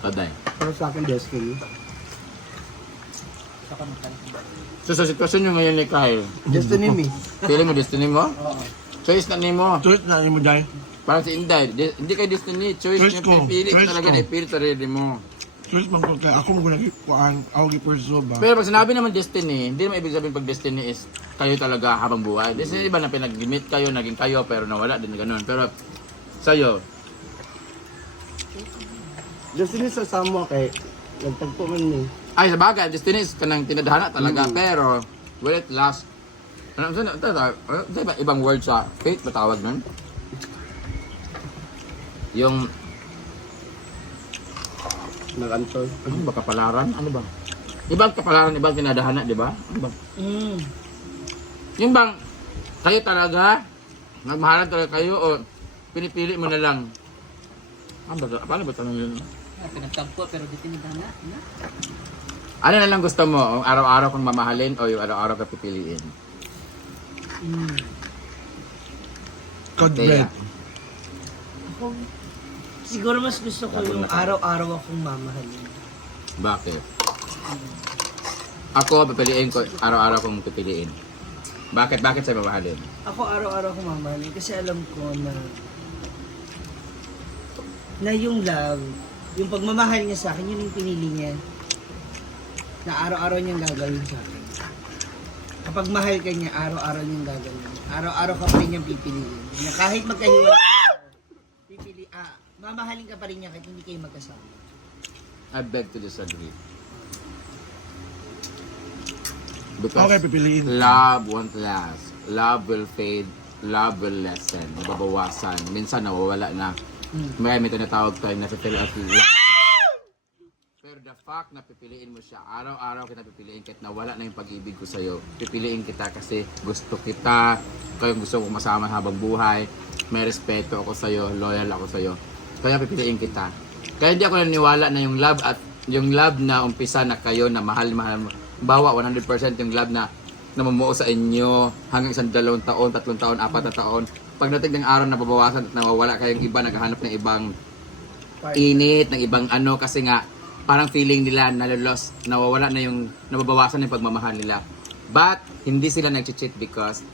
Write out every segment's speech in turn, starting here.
Taday. Para sa akin, destiny. So sa sitwasyon nyo ngayon ni Kyle, Destiny me. feeling mo destiny mo? Oo. Choice na ni mo. Tulad na mo dahil. Parang si Inday, hindi kay destiny. Choice Choice niya ko. pipili Choice talaga ko. na ipili sarili mo. Tulad man ko kaya ako mo nagkuhaan. Ako giperso ba? Pero pag sinabi naman destiny, hindi naman ibig sabihin pag destiny is kayo talaga habang buhay. Destiny iba na pinag-limit kayo, naging kayo, pero nawala din ganun. Pero sa'yo, Destiny sa samo kay nagtagpo man ni. ay sa bagay, destiny is kanang tinadhana talaga. Pero, will it last? Ano ba ibang word sa fate ba tawag nun? Yung, Nag-answer. ano ba, kapalaran? Ano ba? Ibang kapalaran, ibang tinadhana, di ba? Ano ba? Yung bang, kayo talaga, nagmahalan talaga kayo o pinipili mo na lang? Ano ba? Paano ba tanong yun? Pinagtagpo pero di tinidana. Ano na lang gusto mo? Ang araw-araw kong mamahalin o yung araw-araw ka pipiliin? Cod Kaya, red. Ako, siguro mas gusto ko yung araw-araw akong mamahalin. bakit? Ako, pipiliin ko, araw-araw kong pipiliin. Bakit? Bakit sa'yo mamahalin? Ako araw-araw akong mamahalin kasi alam ko na yung love, yung pagmamahal niya sa akin, yun yung pinili niya na araw-araw niyang gagawin sa akin. Kapag mahal ka niya, araw-araw niyang gagawin. Araw-araw ka pa rin niyang pipiliin. Na kahit magkahiwalay ka, mamahalin ka pa rin niya kahit hindi kayo magkasama. I beg to disagree. Because Okay, pipiliin. love won't last. Love will fade. Love will lessen. Mababawasan. Minsan nawawala na. May tinatawag tayo na fulfill as love. Pero the fact na pipiliin mo siya, araw-araw kita pipiliin kahit nawala na yung pag-ibig ko sa'yo. Pipiliin kita kasi gusto kita. Kaya gusto ko masama habang buhay. May respeto ako sa'yo. Loyal ako sa'yo. Kaya pipiliin kita. Kaya hindi ako naniniwala na yung love na umpisa na kayo na mahal-mahal mo. Bawa 100% yung love na namumuo sa inyo hanggang isang 2 taon, 3 taon, 4 na taon. Pagdating ng araw na babawasan at nawawala kayong iba, naghahanap ng ibang init, ng ibang ano, kasi nga parang feeling nila nalolos, nawawala na yung, nababawasan na yung pagmamahal nila. But, hindi sila nag-cheat because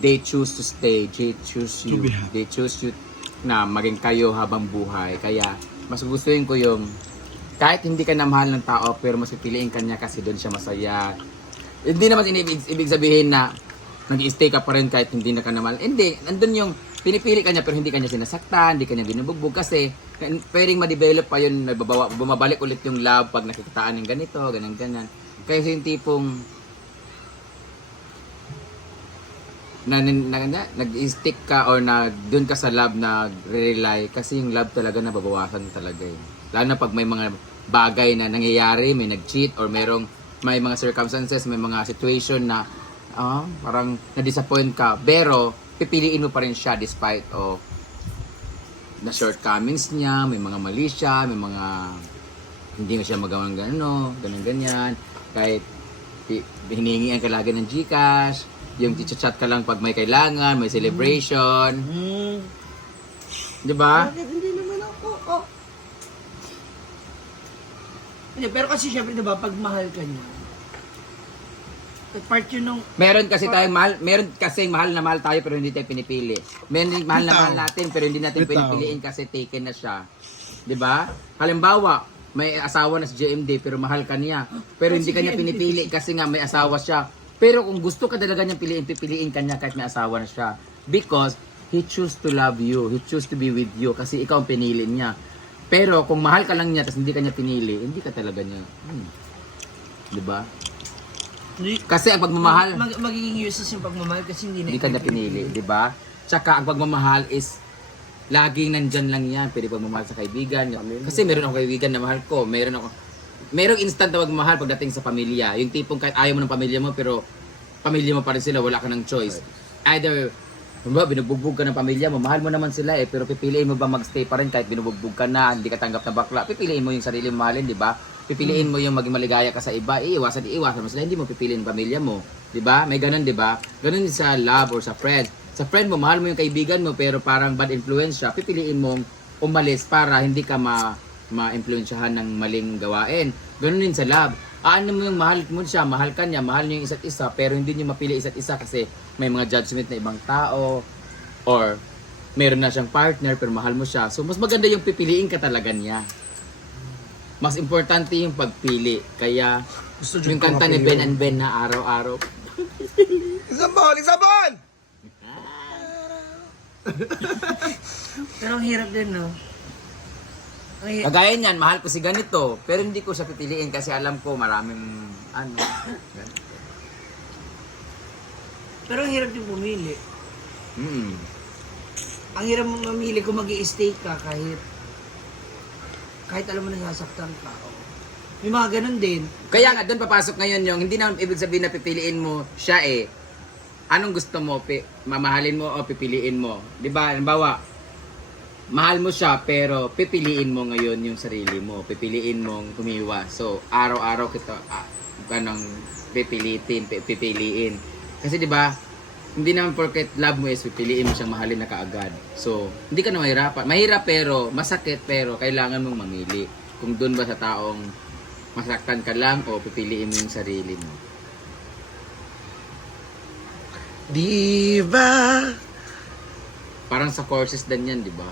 they choose to stay, they choose you, they choose you na maging kayo habang buhay. Kaya, mas gustuhin ko yung kahit hindi ka na mahal ng tao, pero mas pipiliin ka niya kasi doon siya masaya. Hindi naman ibig sabihin na nag-stay ka pa rin kahit hindi na ka na mahal. Hindi, nandun yung pinipili ka niya pero hindi ka niya sinasaktan, hindi ka niya binubugbog kasi pwedeng ma-develop pa yun, bumabalik ulit yung love pag nakikitaan ng ganito, ganyan. Kaya yung tipong nag-stick ka or doon ka sa love na rely kasi yung love talaga nababawasan talaga eh. Lalo na pag may mga bagay na nangyayari, may nag-cheat or may mga circumstances, may mga situation na parang na-disappoint ka. Pero pipiliin mo pa rin siya despite of na shortcomings niya, may mga mali siya, may mga hindi nga siya magawang ganyan. Kahit hinihingian ka lagi ng GCash, yung chat ka lang pag may kailangan, may celebration. Di ba? Hindi naman ako. Hindi, pero kasi syempre diba, pag mahal ka niya, part yun nung... Meron kasi mahal na mahal tayo pero hindi tayo pinipili. Meron mahal na mahal natin pero hindi natin pinipiliin kasi taken na siya. 'Di ba? Halimbawa, may asawa na si JMD pero mahal ka niya. Pero hindi ka niya pinipili kasi nga may asawa siya. Pero kung gusto ka talaga niyang pipiliin ka niya kahit may asawa na siya. Because he choose to love you. He choose to be with you kasi ikaw ang pinili niya. Pero kung mahal ka lang niya tapos hindi ka niya pinili, hindi ka talaga niya. 'Di ba? Kasi ang pagmamahal, magiging useless yung pagmamahal kasi hindi ka na pinili, di ba? Tsaka ang pagmamahal is laging nandyan lang yan. Pwede pagmamahal sa kaibigan. Kasi meron ako kaibigan na mahal ko. Merong instant na pagmamahal pagdating sa pamilya. Yung tipong kahit ayaw mo ng pamilya mo, pero pamilya mo pa rin sila, wala ka ng choice. Either, binubugbog ka ng pamilya mo, mahal mo naman sila eh, pero pipiliin mo ba magstay pa rin kahit binubugbog ka na, hindi ka tanggap na bakla? Pipiliin mo yung sarili mo mahalin, di ba? Pipiliin mo yung maging maligaya ka sa iba, iiwasan mo sila, hindi mo pipiliin ang pamilya mo. 'Di ba? May ganun, 'di ba? Ganun sa love or sa friends. Sa friend mo, mahal mo yung kaibigan mo, pero parang bad influence siya, pipiliin mong umalis para hindi ka ma-influensyahan ng maling gawain. Ganun din sa love. Ano mo yung mahal mo siya, mahal ka niya, mahal niyo yung isa't isa, pero hindi niyo mapili isa't isa kasi may mga judgment na ibang tao, or meron na siyang partner pero mahal mo siya. So, mas maganda yung pipiliin ka talaga niya. Mas importante yung pagpili. Kaya, Gusto yung kanta ni Ben and Ben na araw-araw. Isabon! Isabon! Pero ang hirap din, no? Ang hirap. Kagaya niyan, mahal ko si ganito, pero hindi ko siya pipiliin kasi alam ko maraming ano. Pero ang hirap din pumili. Mm. Ang hirap mong mamili kung mag-i-stay ka kahit alam mo na nasaktan ka. May mga ganun din. Kaya nga, doon papasok ngayon yung, hindi na ibig sabihin na pipiliin mo siya eh. Anong gusto mo? Mamahalin mo o pipiliin mo? Diba? Halimbawa, mahal mo siya pero pipiliin mo ngayon yung sarili mo. Pipiliin mong umiwas. So, araw-araw kita ganang pipiliin. Kasi diba, hindi naman porket love mo is pipiliin mo siyang mahalin na kaagad. So, hindi ka na mahirapan. Mahirap pero, masakit pero kailangan mong mamili. Kung doon ba sa taong masaktan ka lang o pipiliin mo yung sarili mo. Diba? Parang sa courses din yan, di ba?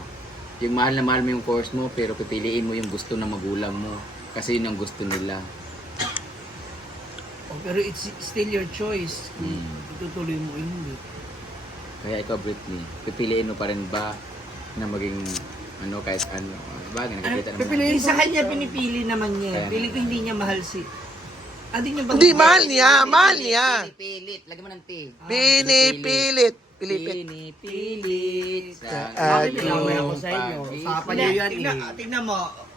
Yung mahal na mahal mo yung course mo, pero pipiliin mo yung gusto ng magulang mo. Kasi yun ang gusto nila. Oh, pero it's still your choice kung itutuloy mo o hindi. Kaya ikaw, Britney, pipiliin mo pa rin ba na maging ano, kahit ano? Bagay, nakikita naman. Pipiliin sa kanya, pinipili naman niya. Kaya Pili ko hindi niya mahal si... Hindi, mahal niya. Mahal niya. Pinipilit. Lagyan mo ng T. Pinipilit. Pilipit. Pinipilit. Bakit pinamay ako sa inyo? Pag-ibig. Usapan niyo yan Tingnan mo,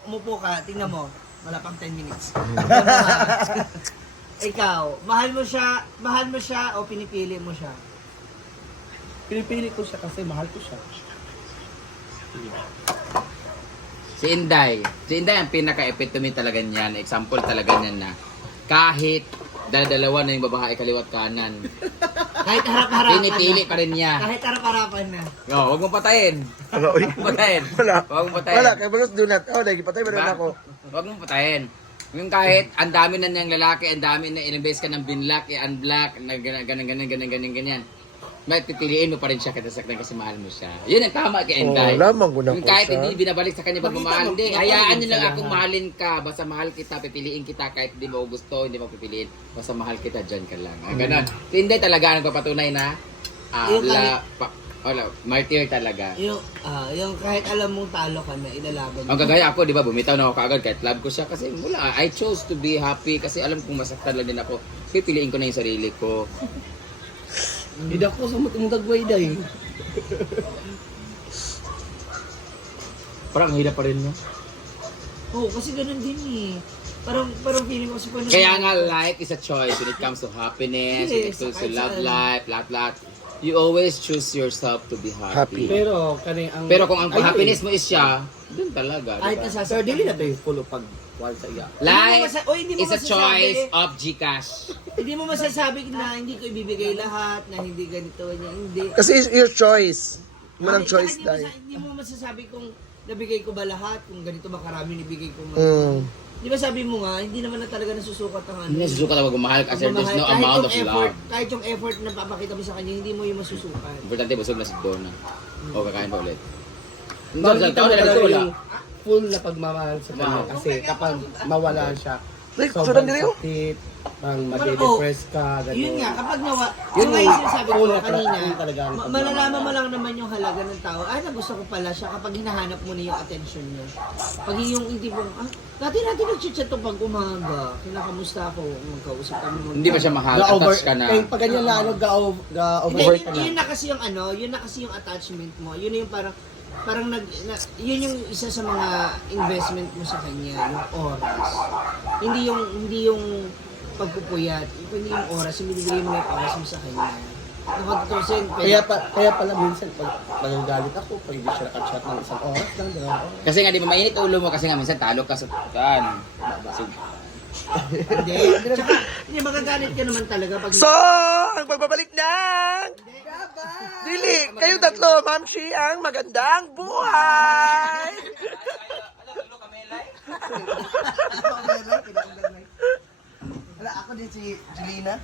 umupo ka, tingnan mo. Wala pang 10 minutes. Tingnan mo, ha? Ikaw, mahal mo siya o pinipili mo siya? Pinipili ko siya kasi mahal ko siya. Si Inday. Si Inday ang pinaka-epitome talaga niyan. Example talaga niyan na kahit dalawa na yung babae kaliwat kanan. Kahit harap-harapan Pinipili na. pa rin niya. Kahit harap-harapan na. No, huwag mong patayin. Wala, uy. Huwag mong patayin. Wala. Huwag mong patayin. Wala, kay Bruce do not. Oh, nagipatay ba Diba? rin ako? Huwag mong patayin. Yung kahit ang dami na niyang lalaki, ang dami na ilang beses ka ng binlock, i-unblock, na ganyan. May pipiliin mo pa rin siya kasi saktan kasi mahal mo siya. Yun ang tama kay Inday. lamang ko na Yung po kahit siya. hindi binabalik sa kanya pagmamahal, Makita mo, hindi. makita Hayaan mo nyo lang sa akong lahat. mahalin ka. Basta mahal kita, pipiliin kita. Kahit hindi mo gusto, hindi mo pipiliin. Basta mahal kita, dyan ka lang. Ganon. Si Inday talaga ang nagpapatunay na Yung martyr talaga. Yung kahit alam mong talo ka na, ilalaban mo. Ang kagaya ako, di ba, bumitaw na ako kaagad kahit love ko siya kasi mula, I chose to be happy kasi alam kong masaktan lang din ako. Pipiliin ko na yung sarili ko. Hindi ako sa mong dagway day. Parang hirap pa rin, no? Oo, kasi ganun din eh. Parang feeling ko kasi paano... Kaya nga, life is a choice when it comes to happiness, when it Yes, comes to kahit love saan. life, lahat. You always choose yourself to be happy. Pero kani ang Pero kung ang happiness mo is siya, dun talaga. Kahit Diba? Pero dili na tayo full pag wal sa iya. Life Hindi mo is a masasabi. choice of Gcash. Hindi mo masasabi na hindi ko ibibigay lahat, na hindi ganito, niya, hindi. Kasi it's your choice. Manang Hindi, choice hindi dahil. Hindi mo masasabi kung nabigay ko ba lahat, kung ganito ba karami nabigay ko. Di ba sabi mo nga, hindi naman na talaga nasusukat ang ano. Hindi na susukat ang magmamahal kasi there's no Kahit amount yung of effort, love. kahit yung effort na papakita mo sa kanya, hindi mo yung masusukat. Importante, busog na si Donna. O, kakain pa ulit. Hindi, Makikita sa mo taon talaga wala. yung full na pagmamahal sa kanya. Wow. Kasi kapag mawala siya, Like, sobrang sudan nila yun. sakit, pang madi-depress ka, gano'n. Yun nga, kapag nawa, Yun yun nga yung sinasabi ko full na kanina, yun talaga ang pagmamahal. malalaman mo lang naman yung halaga ng tao. Ay, nagusto ko pala siya kapag hinahanap mo na yung attention niya. Pag yung hindi mo, dati natin nag-chat to pag umaga. Kinakamusta ako, magkausap kami. Hindi pa siya mahal, Ga-over, attached ka na. eh, pag ganyan na, ga-over Hindi, ka na. yun na kasi yung ano, yun na kasi yung attachment mo. Yun na yung parang yun yung isa sa mga investment mo sa kanya, yung oras. Hindi yung pagpupuyat, hindi yung oras, yung binibigay mo yung oras mo sa kanya. Nakatutusin, Kaya pala minsan, pag nagagalit ako, pag hindi siya nakachat ng isang oras lang, dalawang oras. Kasi nga, di ba, mainit ulo mo kasi nga minsan talo ka sa putan. Hindi. Tsaka, hindi, magagalit ka naman talaga pag... So, ang pagbabalik ng... Hindi. Dili, kayo tatlo, Ma'am Shi, ang magandang buhay! Wala, ako din si Jelena.